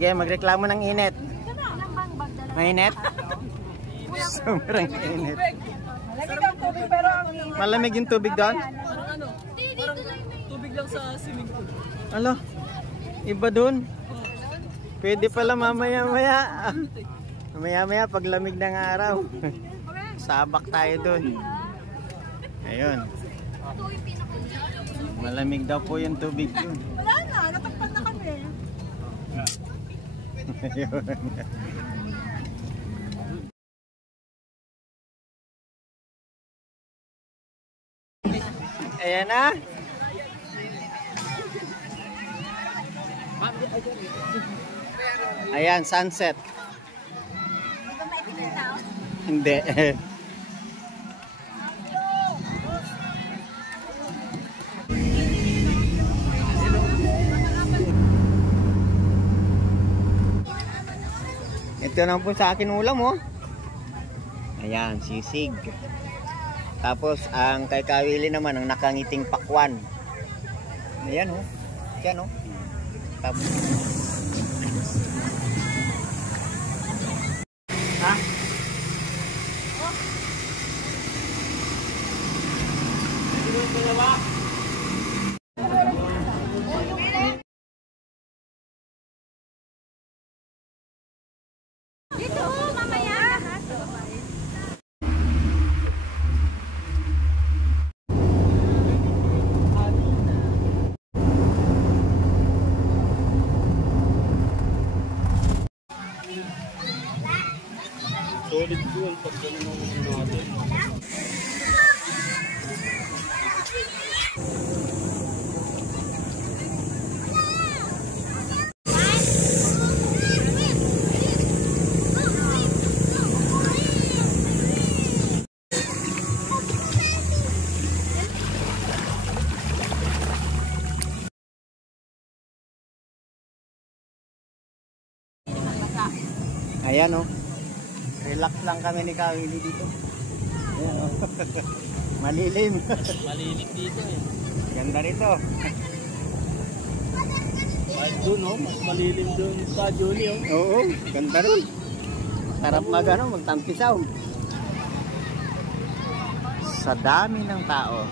Sige, magreklamo ng init. Mainit? Sobrang init. Malamig yung tubig doon? Tubig lang sa swimming pool. Alo, iba doon. Pwede pala mamaya-maya. Mamaya-maya pag lamig ng araw. Sabak tayo doon. Ayun. Malamig daw po yung tubig doon. Wala na, natakpan na kami. Ayun. Ayan na. Ayan, sunset. Hindi. Ito na po sa akin ulam, oh. Ayan, sisig. Tapos ang kay Kawili naman ang nakangiting pakwan. Ayan, oh. Yan, oh. Tapos ha? Dito, mamaya. Solid fuel pag ganun ang natin. Ayan, oh. Relax lang kami ni Kawili dito. Ayan, oh. Malilim. Malinig dito eh. Ganda rito. Kahit doon, oh, mas malilim doon sa Julie, oh. Oo, ganda rin. Sarap magtampisaw. Sa dami ng tao.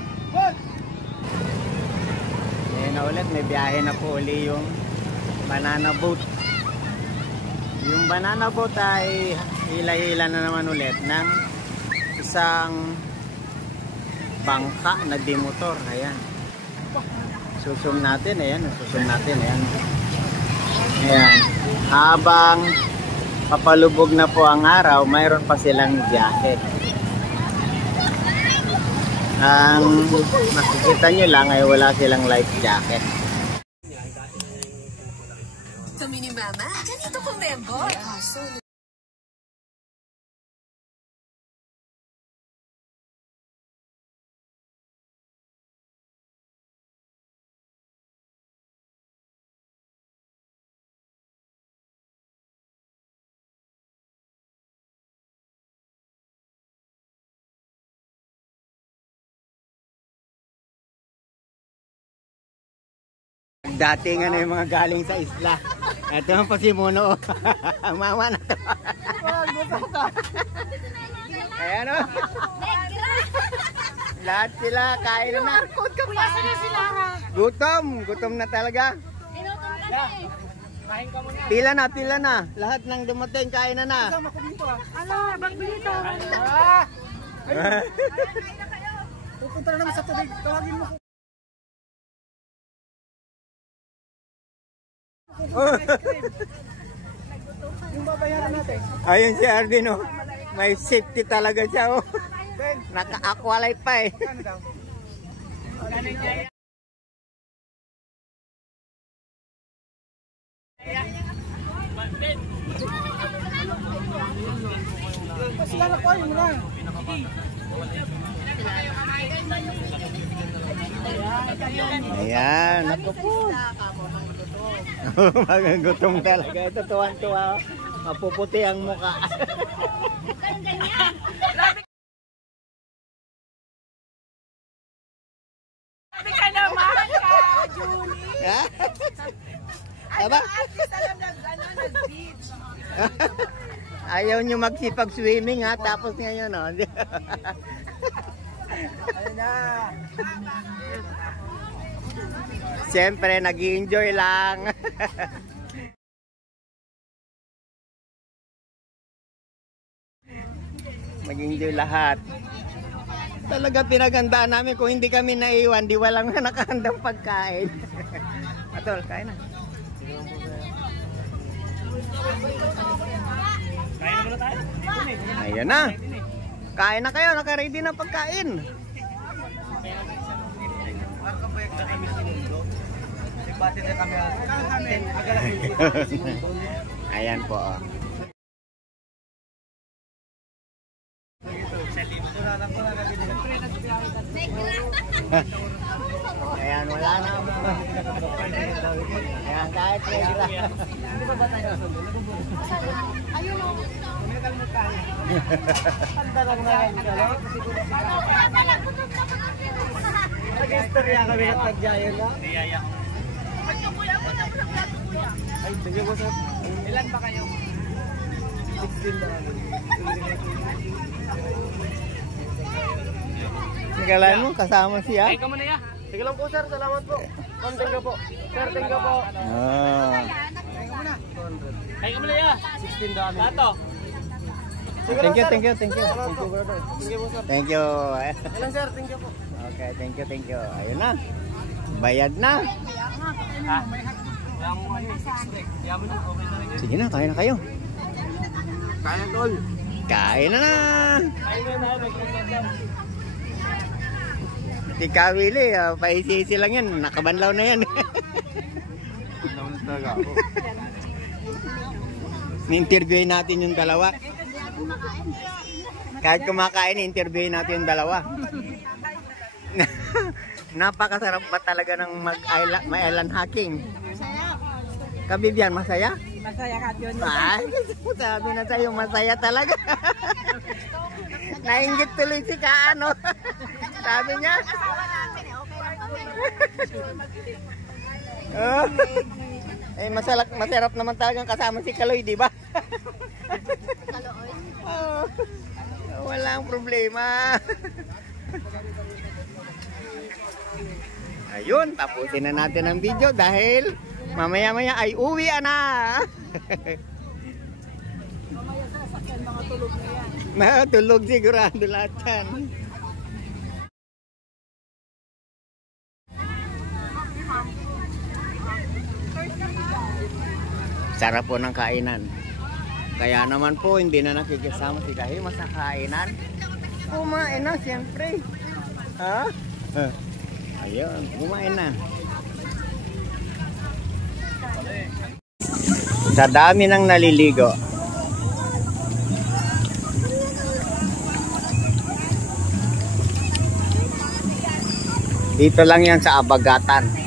Ayan na ulit, may biyahe na po uli yung banana boat. Yung banana boat ay hila-hila na naman ulit ng isang bangka na dimotor. Ayan. Susum natin. Ayan. Susum natin. Ayan. Ayan. Habang papalubog na po ang araw, mayroon pa silang jacket. Ang makikita nyo lang ay wala silang life jacket. Kami ni Mama, ganito kong member. Dating ano yung mga galing sa isla. Ito ang pasimuno. Ang mama na to. Ayan, o. Lahat sila kain na. Gutom na talaga. Pila na. Lahat ng dumating kain na. Ano, bagbili to. Pupunta na naman sa tubig. Tawagin mo. Yung babayaran natin. Ayun si Ardino. May safety talaga siya, oh. Naka-aqualight pa eh. Sila na po, yun lang. Ayan, ako po. Magagutom talaga. Ito, tuwan-tuwa. Mapuputi ang mukha. Sabi ka naman ka, Julie. Aba? At least alam na, ano, Ayaw nyo magsipag-swimming ha, tapos ngayon oh. Ayun na. Siyempre, nag-enjoy lang. Mag-enjoy lahat. Talaga pinagandaan namin kung hindi kami naiwan, di walang nakahandang pagkain. Atol, kain na. Kaya na muna tayo. Ayan na. Kain na kayo, naka-ready na pagkain. Ayan po. Oh. Ayan, wala na. Ayan, kahit ready lang. Nag-istorya kami ng tagyayon na. Niyaya ko. Ay, sige po sir. Ilan ba kayo? 16 na. Nagalaan mo, kasama siya. Kain ka muna ya. Sige lang po sir, salamat po. Ma'am, thank you po. Sir, thank you po. Oh. Kain ka muna ya. 16 dami. Lato. Thank you, thank you, thank you. Thank you, brother. Thank you po sir. Thank you. Ilan sir, thank you po. Okay, thank you, thank you. Ayun na. Bayad na. Ha? Wala mo ano. Yaman na. Okay na rin. Sige na, kain na kayo. Kaya tol. Kain na na. Kain ka na. Si Kawili, paisisi lang yan. Nakabanlaw na yan. Naman talaga ako. Ni-interviewin natin yung dalawa. Kahit kumakain, interviewin natin yung dalawa. Napakasarap ba talaga ng mag-island hacking? Kabibyan, masaya? Masaya ka yun. Ay, sabi na sa'yo, masaya talaga. Nainggit tuloy si Kaano. Sabi niya. Oh. Eh, masarap naman talagang kasama si Kaloy, di ba? Oh. Walang problema. Ayun, tapusin na natin ang video dahil mamaya-maya ay uwi na. Matulog sigurado lahat yan. Sarap po ng kainan. Kaya naman po hindi na nakikisama si Kahima sa kainan. Kumain na siyempre. Ha? Ayun, kumain na. Sa dami ng naliligo. Dito lang yan sa Abagatan.